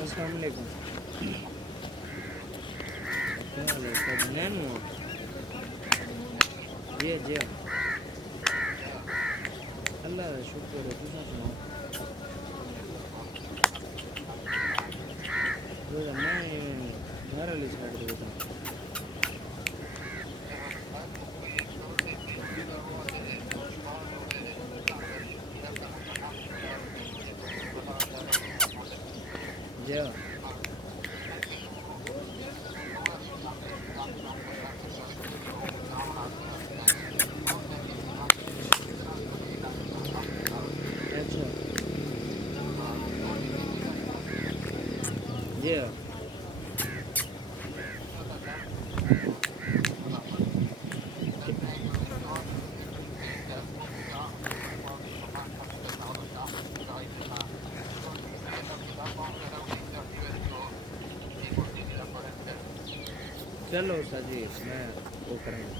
अस्सलाम वालेकुम। क्या हाल है? सब नैनो जी अल्लाह का शुक्र है। तुम सुनाओ? मैं घर वाली साइड पे था। जी अच्छा जी चलो सर जी मैं वो करेंगे।